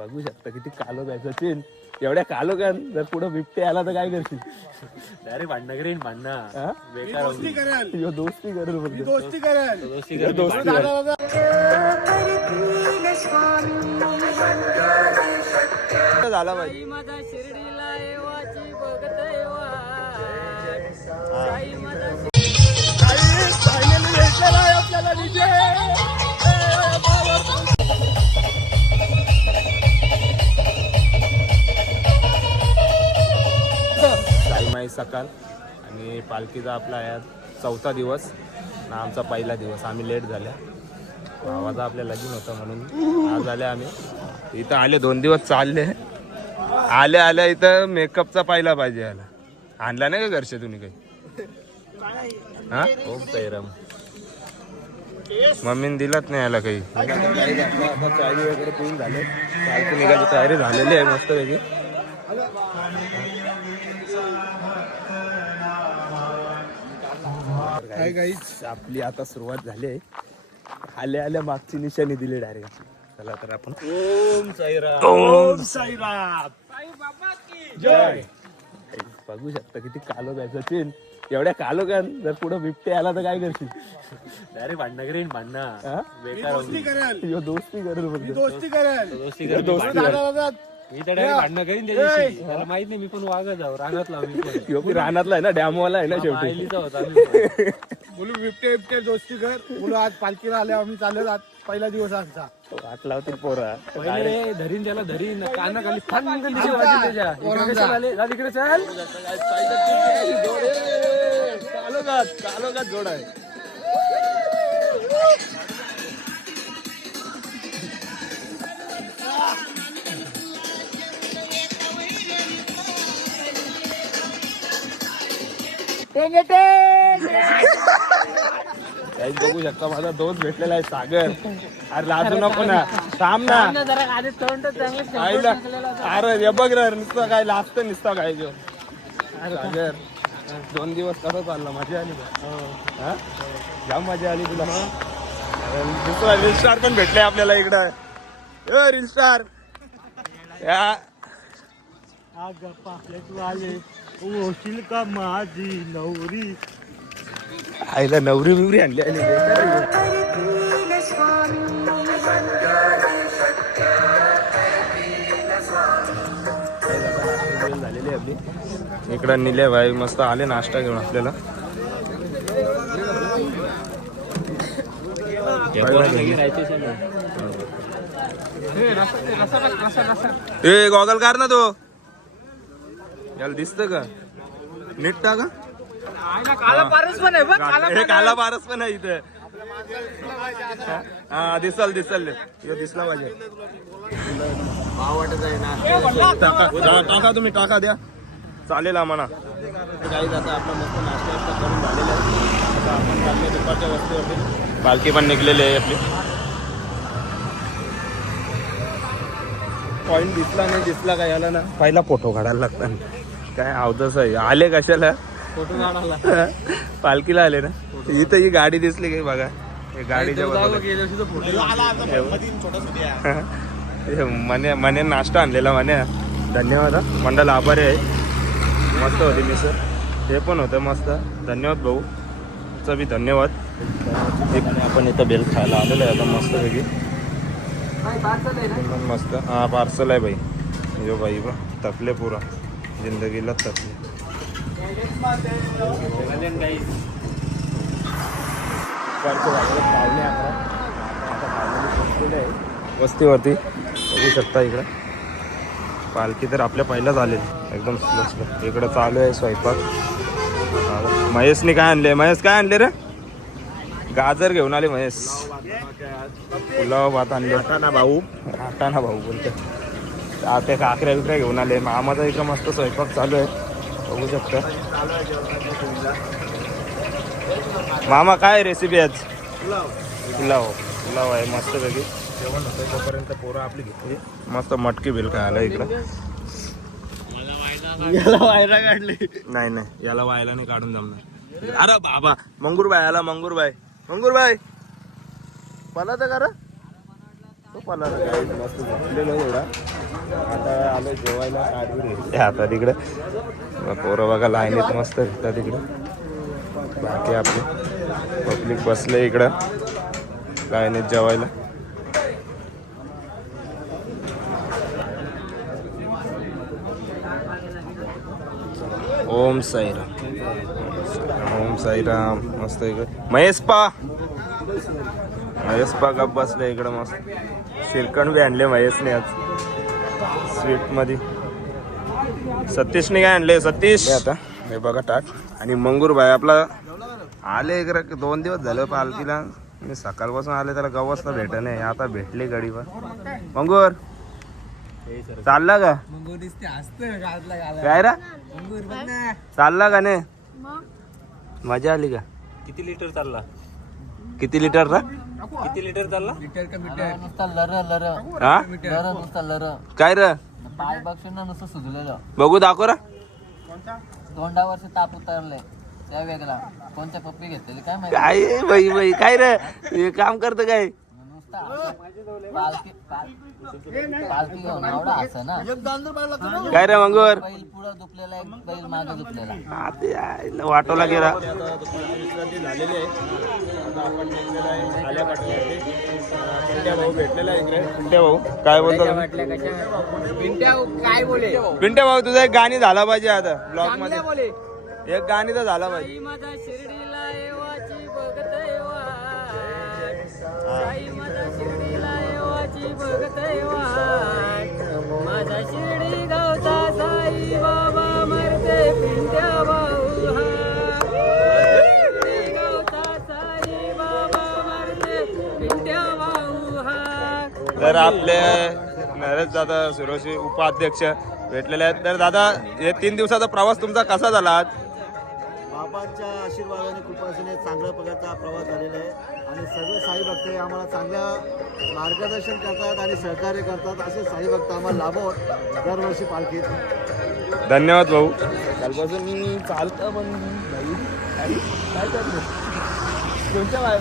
बघू शकता किती कालो काय सचिन एवढ्या कालो का जर पुढे बिबटे आला तर काय करशील? अरे भांडणं करीन भांडणं? बेकार दोस्ती करेल. ह्यो दोस्ती करेल फक्त. दोस्ती करेल. दोस्ती ह्यो दोस्ती दादा, करेल. दादा. झाला पाहिजे माझा शिर्डीला येवाची बघतय वाट साई माझा आहे सकाळ आणि पालखीचा आपला आहे चौथा दिवस ना आमचा पहिला दिवस. आम्ही लेट झाल्या. भावाचा आपल्या लगीन होतं म्हणून आज आले आम्ही. इथं आले दोन दिवस चालले. आल्या आल्या इथं मेकअपचा पाहिला पाहिजे याला. आणला नाही का घरचे तुम्ही काही? हा? ओम साईराम मम्मीने दिलाच नाही याला काही. चाळी वगैरे पिऊन झाले पालखी निघायची तयारी झालेली आहे मस्त पैकी. गाईच आपली आता सुरुवात झाली आहे. आल्या आल्या मागची निशाणी दिली डायरेक्ट चला तर आपण ओम साईराम. ओम साईराम. जय. बघू शकता किती कालो काय सचिन. एवढ्या कालो का जर पुढे बिबटे आला तर काय करशील? अरे भांडणं करीन भांडणं. हा? दोस्ती करेल. दोस्ती करेल. दोस्ती करेल. दोस्ती करेल. मी तर भांडणं करीन त्या दिवशी. मला माहीत नाही मी पण वागत जाऊ रागात लाव मी पण. ह्यो बी रानातला आहे ना डॅमवाला आहे ना शेवटी. आईलीचा होता मी पण. बोलू बिबटे बिबटे दोस्ती कर बोलू आज पालखीला आले आम्ही चालत आज पहिला दिवस आमचा. वाट लावतील पोरा. पहिले धरीन त्याला धरीन. काना खाली फान दिशी वाजली त्याच्या इकडे कशाला आले? जा तिकडे चल. काही बघू शकता माझा दोस्त भेटलेला आहे सागर. अरे लाजू नको ना. थांब ना. आईला अरे हे बघ रे नुसतं काय लागतं नुसतं काय जो सागर दोन दिवस कसं चाललं? मजा आली का हा? जाम मजा आली तुला. दुसरा रील स्टार पण भेटले आपल्याला इकडं. ए रील स्टार या. गप्पा. तू आले. होशील का माझी नवरी? आईला नवरी बिवरी आणली आणि झालेली आपली इकडं निले भाई मस्त आले नाश्ता घेऊन आपल्याला. ए गॉगल कार ना तो. याला दिसत का? नीट टाका. काला पारस पण आहे बघ हे काला पारस पण आहे इथे. हा दिसल दिसल. दिसला पाहिजे. टाका टाका- टाका तुम्ही टाका द्या. चालेल आम्हाला. काही आता आपला मस्त नाश्ता वास्ता करून झालेला आहे. आता आपण चाललो दुपारच्या वस्तीवरती. पालखी पण निघलेली आहे आपली. पॉइंट दिसला नाही दिसला काय याला ना? पहिला फोटो काढायला लागतात काय अवदस आहे. आले कशाला? फोटो काढायला. पालखीला आले ना? इथं ही गाडी दिसली काही बघा. हे गाडीच्या तो हे मने मने नाश्ता आणलेला मने. धन्यवाद हा. मंडळ आभारी आहे. मस्त होती मी सर हे पण होतं मस्त. धन्यवाद भाऊ. तुमचा बी धन्यवाद. हे पण आपण इथं बेल खायला आलेलो आहे आता मस्त पैकी पण मस्त. हा पार्सल आहे भाई. यो भाई बा तपले पुरा. पोहोचलेलो आहे वस्तीवरती बघू शकता इकडं. पालखी तर आपल्या पहिलाच आले एकदम स्लो इकडं चालू आहे स्वयंपाक. महेशने काय आणले महेश काय आणले रे? गाजर घेऊन आले महेश. पुलाव भात आणले. ना भाऊ. ना भाऊ बोलते ते काकऱ्या बिकऱ्या घेऊन आले. मामाचा इकडं मस्त स्वयंपाक चालू आहे. बघू शकता. मामा काय रेसिपी आज? पुलाव. पुलाव आहे मस्त पैकी जेवण होतं तोपर्यंत पोरं आपली घेतली मस्त मटकी बिल खायला इकडं? याला वायरा काढली. नाही नाही. याला वायला नाही काढून जमणार. अरे बाबा मंगूरबाई आला मंगूरबाई. मंगूरबाई. मला तर करा तो पळाला काय मस्त झोपलेलो थोडा आता जेवायला आता तिकडे. पोरं बघा लाईन येत मस्त भेटतात तिकडे. बाकी आपले पब्लिक बसले इकडं. लाईनीत जेवायला. ओम साईराम. ओम साईराम. मस्त इकडे. महेश पा महेश पा गप बसले इकडं मस्त. श्रीखंड बी आणले महेशने आज स्वीटमध्ये सतीशने काय आणले सतीश! आता हे बघा टाक. आणि मंगूर भाई आपला आले इकडं दोन दिवस झालं पालखीला. मी सकाळपासून आले त्याला गवसला भेट नाही आता भेटली गाडी पण. मंगूर! चालला का? काय रा? चालला का नाही? मग? मजा आली का? किती लिटर चालला? किती लिटर रा? किती लिटर चालला? लिटर का मीटर? नुसता लर लर. हा? लर नुसता लर. काय र? पाय बघशील ना नुसतं सुजलेलं. बघू दाखव रा. तोंडावरचे ताप उतरले. त्या वेगळा. कोणत्या पप्पी घेतलेली? काय माहिती? काय बाई बाई? काय रे? हे काम करत काय? नुसता पालखी पाल- काय रे मंगूर? बैल पुढं दुपलेला एक बैल मागे दुपलेला आता यायला वाटोला गेला. पिंट्या भाऊ भेटलेला आहे इकडे. पिंट्या भाऊ काय बोलतो? पिंट्या काय बोले? पिंट्या भाऊ. तुझं एक गाणी झाला पाहिजे आता ब्लॉगमध्ये. बोले. एक गाणी तर झाला पाहिजे. येवाची बघत वाट माझा शिर्डी गावचा साई बाबा मरते पिंट्या भाऊ हा. माझा शिर्डी गावचा साई बाबा मरते पिंट्या भाऊ हा. तर आपले नरेश दादा सुरोशी उपाध्यक्ष भेटलेले आहेत. तर दादा हे तीन दिवसाचा प्रवास तुमचा कसा झाला आज? बाबांच्या आशीर्वादाने कृपाने चांगल्या प्रकारचा प्रवास झालेला आहे. आणि सगळे साई भक्त हे आम्हाला चांगल्या मार्गदर्शन करतात आणि सहकार्य करतात. असे साई भक्त आम्हाला लाभवत दरवर्षी पालखीत. धन्यवाद भाऊ. कालपासून मी चालतं पण भाई आणि काय करतो? कोणत्या बाय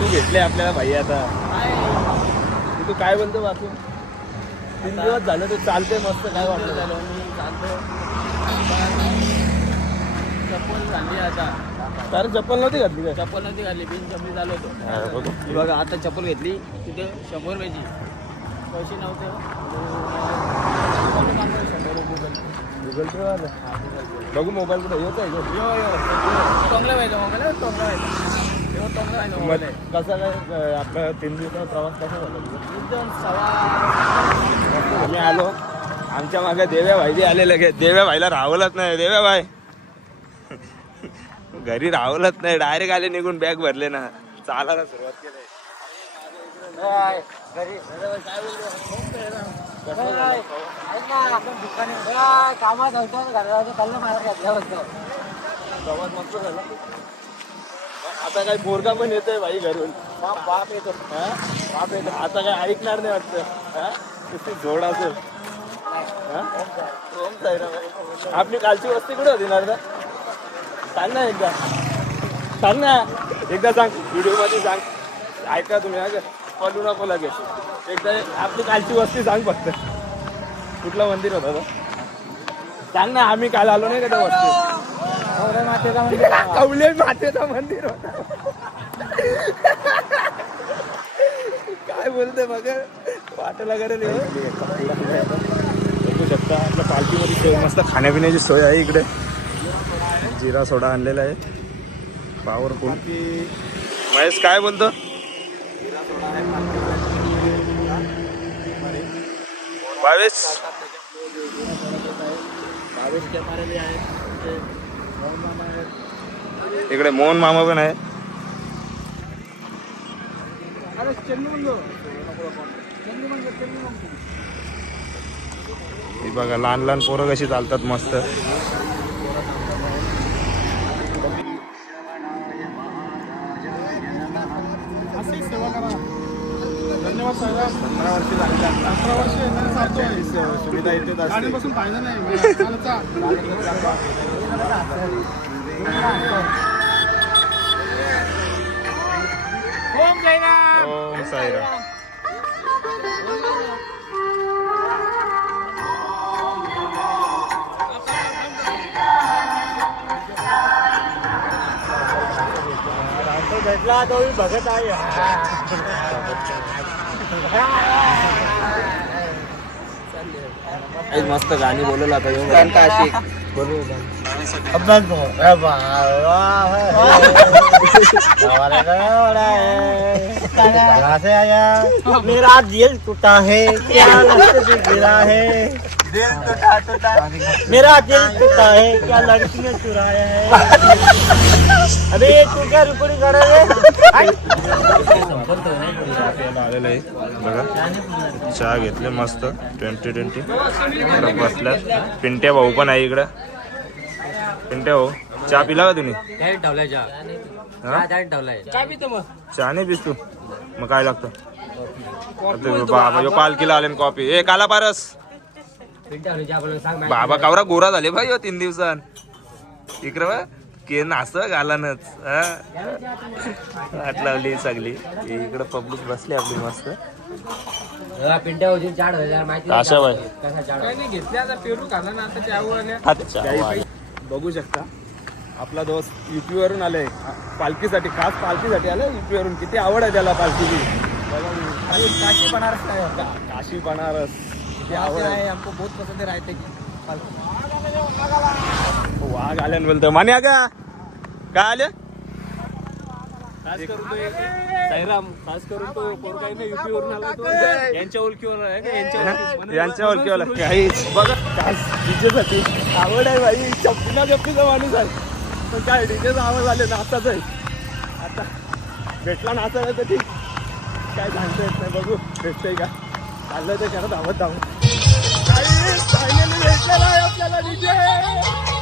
तू भेटले आपल्याला भाई आता. तू काय बोलतो बाकी? तीन दिवस झालं तू चालते मस्त. काय वाटलं झालो मी चालतो चप्पल झाली आता. तर चप्पल नव्हती घातली काय? चप्पल नव्हती घातली बिन चपली झालो होतो. हा, बघू. आता चप्पल घेतली तिथे शंभर रुपयाची. पैसे नव्हते. शंभर रुपये गुगल पे वाला. बघू मोबाईल कुठे येत आहे टोंगला पाहिजे मोबाईल टोंगला पाहिजे. टोंगला पाहिजे मोबाईल कसा काय आपला तीन दिवसाचा प्रवास कसा झाला? तुझा? एकदम सवा आम्ही आलो. आमच्या मागे देव्या भाईजी आले लगेच. देव्या भाईला राहवलंच नाही. देव्या भाई घरी राहवलंच नाही डायरेक्ट आले निघून बॅग भरले ना. चालायला सुरुवात केली. कामात होतो घराला कल्ला मारा घातला होतो प्रवास मस्त झाला. आता काय पोरगा पण येतोय भाई घरून. बाप बाप येतो. हा? बाप येतो. आता काय ऐकणार नाही वाटतं. हा? जोड असेल हा? आपली कालची वस्ती कुठे होती नारदा? सांग ना एकदा. सांग ना. एकदा सांग. व्हिडिओमध्ये सांग. ऐका तुम्ही हा का? पळू नको लगेच. एकदा आपली कालची वस्ती सांग फक्त. कुठलं मंदिर होतं? सांग ना आम्ही काल आलो नाही का त्या वस्ती कवले मातेचं मंदिर. होता. काय बोलते बघ. वाटायला करेल बघू शकता. आपल्या पालखीमध्ये सोय मस्त खाण्यापिण्याची सोय आहे इकडे. जिरा सोडा आणलेला आहे. पॉवरफुल महेश काय बोलतो? बावीस इकडे मोहन मामा पण आहे. हे बघा लहान लहान पोरं कशी चालतात मस्त. सुविधा येते गाडीपासून फायदा नाही चालता. ओम जयराम ओम साईराम भेटला तो बघत आहे एक मस्त गाणी बोलवलं आता येऊन अभ्यास मेरा दिल टूटा है क्या लड़के गिरा है? दिल टूटा टूटा। मेरा दिल टूटा है क्या लड़की ने चुराया है? अरे तू क्या रहे आलेलं आहे बघा चहा घेतले मस्त. Twenty twenty. बसल्यात. पिंट्या भाऊ पण आहे इकडं. पिंट्या भाऊ चहा पिला का तुम्ही? चहा. नाही पिस तू. मग काय लागतं? बाबा यो पालखीला आले कॉफी ए काला पारस. बाबा कावरा गोरा झाले भाई हो तीन दिवसात इकडं के नास घालानच हात लावली सगळी. इकडं पब्लिक बसली आपली मस्त. बघू शकता. आपला दोस्त युपी वरून आलाय पालखीसाठी खास पालखीसाठी आलाय युपी वरून किती आवड आहे त्याला पालखीची. काशी बनारस काय काशी बनारस. किती आवड आहे. हमको बहुत पसंद राहते वाघ आल्यान बोलतो माने का काय आले? खास करून तो एक- साईराम खास करून तो पोर काही नाही युपी वरून आला तो. यांच्या ओळखीवर आहे का? यांच्या ओळखी- यांच्या ओळखीवाला काहीच बघा काय डीजेसाठी आवड आहे भाई चप्पीला चप्पीचा माणूस आहे पण काय डीजेचा आवाज आले नाचाच आहे. आता भेटला नाचायला तर ठीक काय सांगता येत नाही बघू. भेटतंय का? चाललंय ते करत धावत धावत काही फायनली भेटलेला आहे आपल्याला डीजे.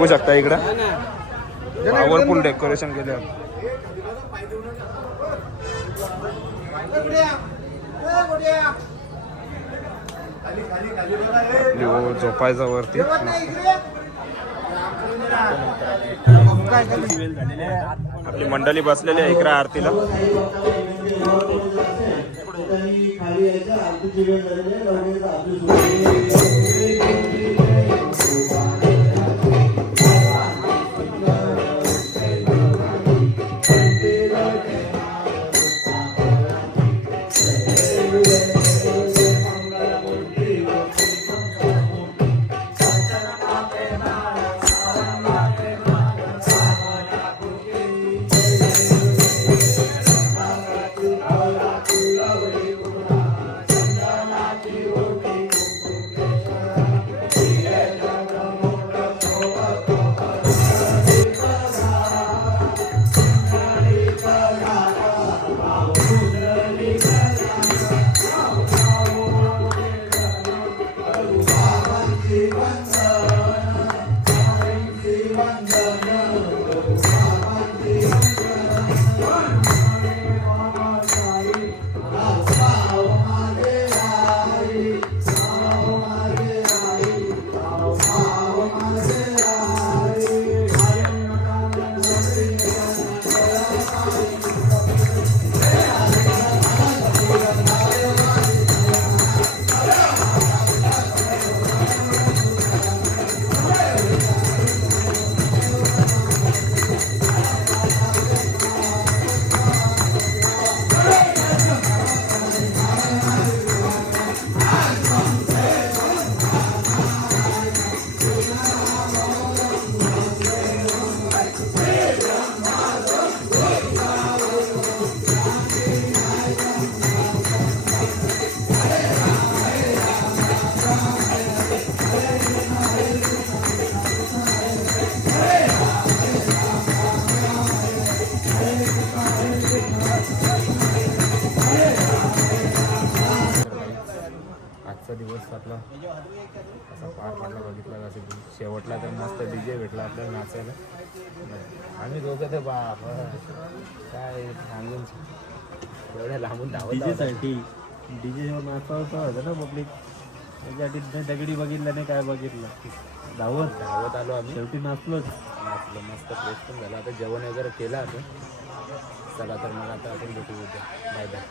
बघू शकता इकडं. पॉवरफुल डेकोरेशन केले झोपायचा वरती. आपली मंडळी बसलेली आहे इकडे आरतीला. आजचा दिवस आपला असा पार पडला बघितला असेल. शेवटला तर मस्त डीजे भेटला आपल्याला नाचायला. आम्ही दोघं तर बाप काय सांगून एवढ्या लांबून धावत डीजे आहोत. साठी. डीजे जेव्हा नाचता होता होता ना पब्लिक त्याच्यासाठी नाही दगडी बघितलं नाही काय बघितलं? धावत. धावत आलो आम्ही. शेवटी नाचलोच. नाचलो मस्त फ्रेश पण झालं. आता जेवण वगैरे केलं आपण. चला तर मग आता आपण भेटू उद्या. Bye bye